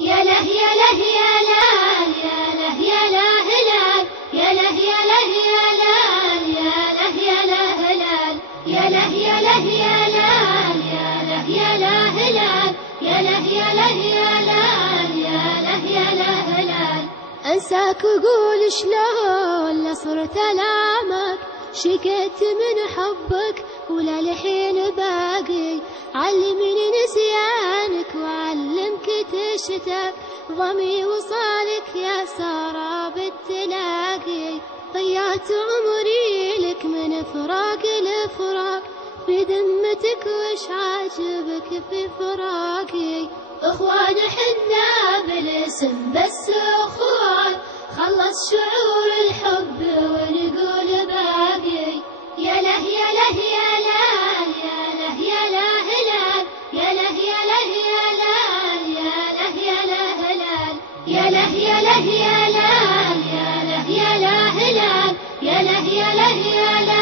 يا له يا له يا لال يا له يا له هلال يا له يا له يا لال يا له يا له هلال يا له يا له يا لال يا له يا له هلال يا له يا له يا لال يا له يا له هلال. انساك اقول شلون لصرت الامك، شكيت من حبك ولا لحين باقي، علمني نسيانك وعلمك تشتاق، ضمي وصالك يا سراب التلاقي، ضيعت عمري لك من فراق لفراق، في ذمتك وش عاجبك في فراقي. اخوان حنا بالاسم بس اخوان، خلص شعور الحب ونقول باقي. يا له يا له يا لال يا له يا له هلال يا له يا له يا لال يا له يا له هلال يا له يا له يا لال يا له يا له هلال يا له يا له يا لال.